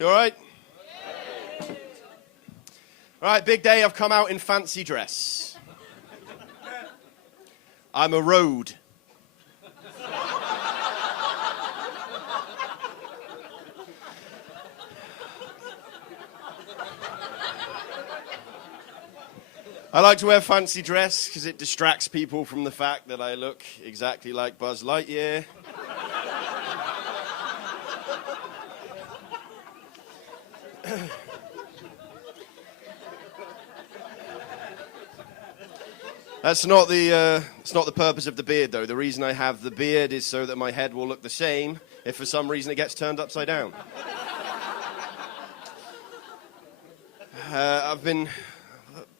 You all right? All right, big day. I've come out in fancy dress. I'm a road. I like to wear fancy dress because it distracts people from the fact that I look exactly like Buzz Lightyear. It's not the purpose of the beard, though. The reason I have the beard is so that my head will look the same if for some reason it gets turned upside down. I've been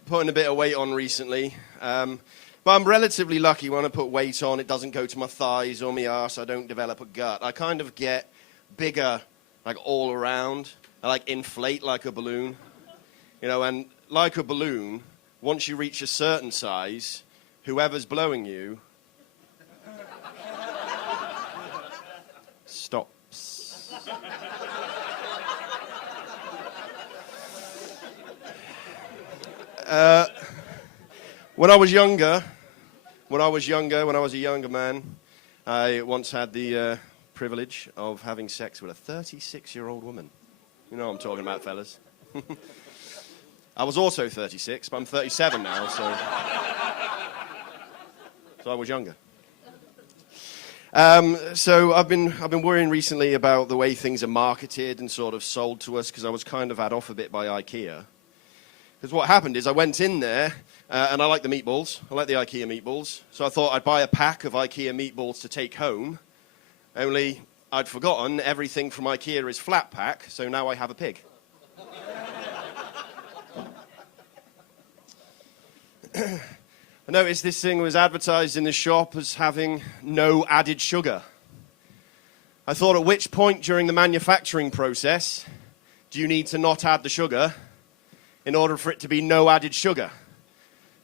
putting a bit of weight on recently, but I'm relatively lucky. When I put weight on, it doesn't go to my thighs or my arse. I don't develop a gut. I kind of get bigger, like all around. I like inflate like a balloon, and like a balloon, once you reach a certain size, whoever's blowing you stops. When I was a younger man, I once had the privilege of having sex with a 36-year-old woman. You know what I'm talking about, fellas. I was also 36, but I'm 37 now, so I was younger. So I've been worrying recently about the way things are marketed and sort of sold to us, because I was kind of had off a bit by IKEA. Because what happened is I went in there, and I like the meatballs. I like the IKEA meatballs. So I thought I'd buy a pack of IKEA meatballs to take home, only I'd forgotten everything from IKEA is flat pack, so now I have a pig. I noticed this thing was advertised in the shop as having no added sugar. I thought, at which point during the manufacturing process do you need to not add the sugar in order for it to be no added sugar?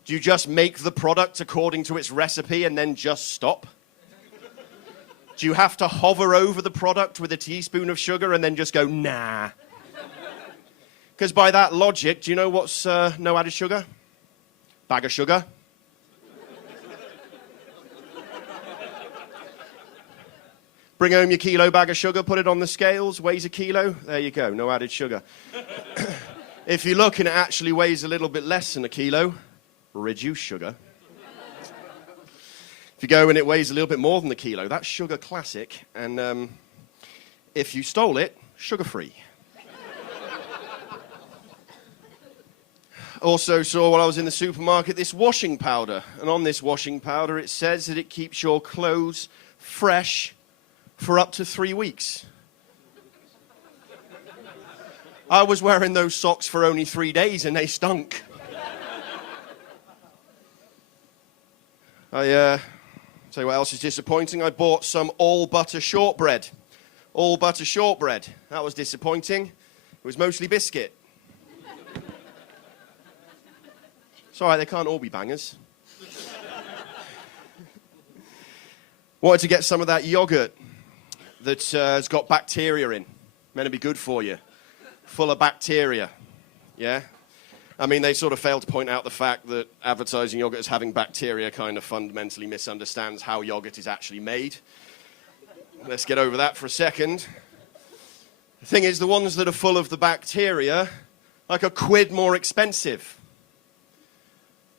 Do you just make the product according to its recipe and then just stop? Do you have to hover over the product with a teaspoon of sugar and then just go, nah? Because by that logic, do you know what's no added sugar? Bag of sugar. Bring home your kilo bag of sugar, put it on the scales, weighs a kilo. There you go, no added sugar. If you look and it actually weighs a little bit less than a kilo, reduce sugar. If you go and it weighs a little bit more than the kilo, that's sugar classic. And if you stole it, sugar-free. Also saw while I was in the supermarket this washing powder. And on this washing powder, it says that it keeps your clothes fresh for up to 3 weeks. I was wearing those socks for only 3 days and they stunk. Tell you what else is disappointing. I bought some all-butter shortbread. All-butter shortbread. That was disappointing. It was mostly biscuit. It's all right, they can't all be bangers. Wanted to get some of that yogurt that has got bacteria in. Meant to be good for you. Full of bacteria. Yeah? I mean, they sort of failed to point out the fact that advertising yogurt as having bacteria kind of fundamentally misunderstands how yogurt is actually made. Let's get over that for a second. The thing is, the ones that are full of the bacteria, like £1 more expensive.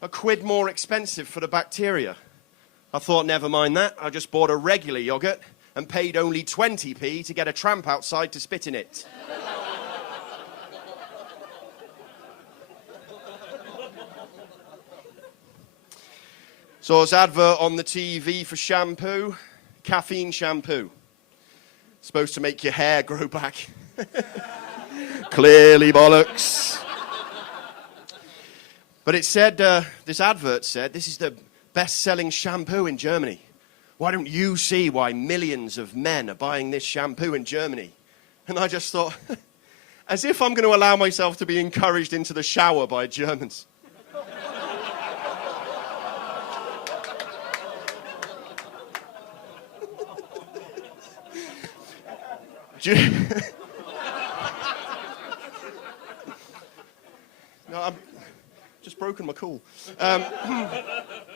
£1 more expensive for the bacteria. I thought, never mind that. I just bought a regular yogurt and paid only 20p to get a tramp outside to spit in it. So it's advert on the TV for shampoo, caffeine shampoo. Supposed to make your hair grow back. Clearly bollocks. But it said, this advert said, this is the best-selling shampoo in Germany. Why don't you see why millions of men are buying this shampoo in Germany? And I just thought, as if I'm going to allow myself to be encouraged into the shower by Germans. No, I'm just broken my cool.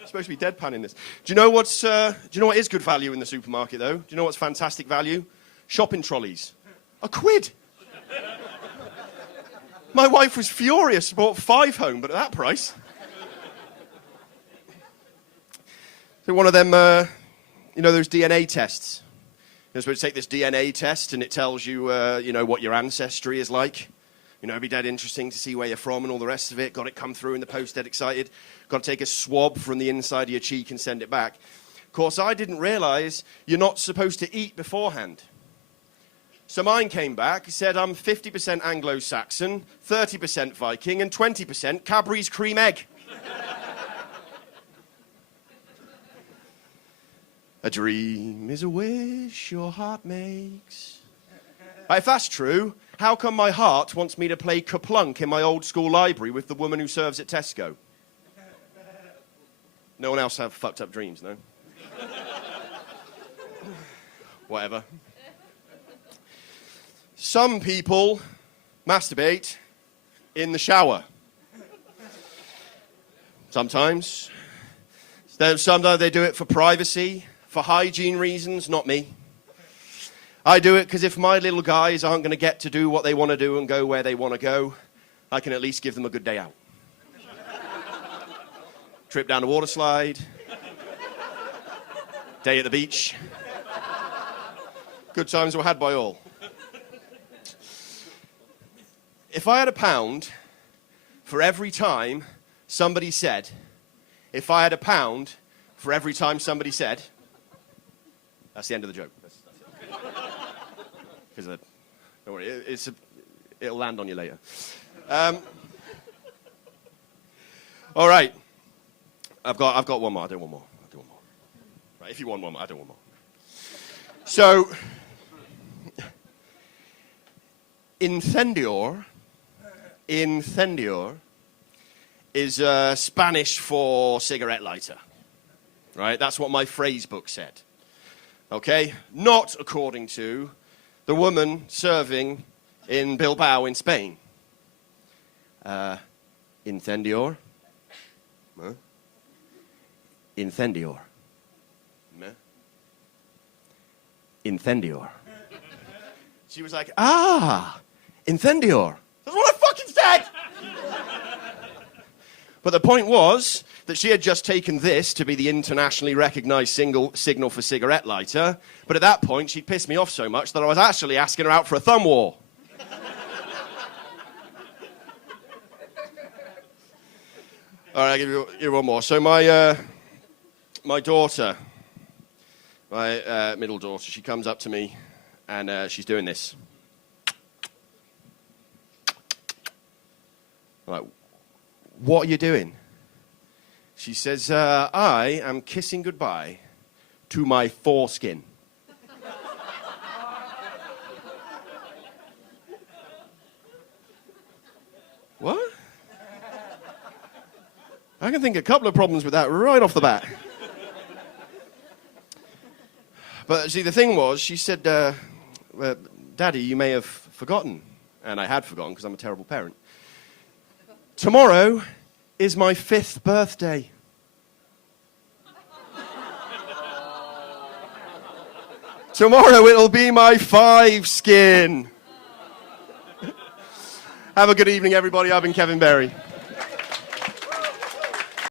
Supposed to be deadpanning this. Do you know what is good value in the supermarket, though? Do you know what's fantastic value? Shopping trolleys. £1. My wife was furious, bought 5 home, but at that price. So one of them, those DNA tests. You're supposed to take this DNA test, and it tells you, what your ancestry is like. It'd be dead interesting to see where you're from and all the rest of it. Got it come through in the post, dead excited. Got to take a swab from the inside of your cheek and send it back. Of course, I didn't realise you're not supposed to eat beforehand. So mine came back, said I'm 50% Anglo-Saxon, 30% Viking, and 20% Cadbury's cream egg. A dream is a wish your heart makes. If that's true, how come my heart wants me to play Kaplunk in my old school library with the woman who serves at Tesco? No one else have fucked up dreams, no? Whatever. Some people masturbate in the shower. Sometimes. Sometimes they do it for privacy, for hygiene reasons, not me. I do it because if my little guys aren't going to get to do what they want to do and go where they want to go, I can at least give them a good day out. Trip down a water slide. Day at the beach. Good times were had by all. If I had £1 for every time somebody said, that's the end of the joke. Because don't worry, it'll land on you later. All right, I've got one more. I'll do one more. Right, if you want one more, I'll do one more. So, incendior is Spanish for cigarette lighter. Right, that's what my phrase book said. Okay, not according to the woman serving in Bilbao in Spain. Incendior. Huh? Incendior. Incendior. She was like, incendior. That's what I fucking said! But the point was that she had just taken this to be the internationally recognized signal for cigarette lighter, but at that point she'd pissed me off so much that I was actually asking her out for a thumb war. All right, I'll give you one more. So my daughter, my middle daughter, she comes up to me and she's doing this. I'm like, what are you doing? She says, I am kissing goodbye to my foreskin. What? I can think a couple of problems with that right off the bat. But see, the thing was, she said, Daddy, you may have forgotten. And I had forgotten because I'm a terrible parent. Tomorrow is my 5th birthday. Tomorrow it'll be my 5 skin. Have a good evening, everybody. I've been Kevin Berry.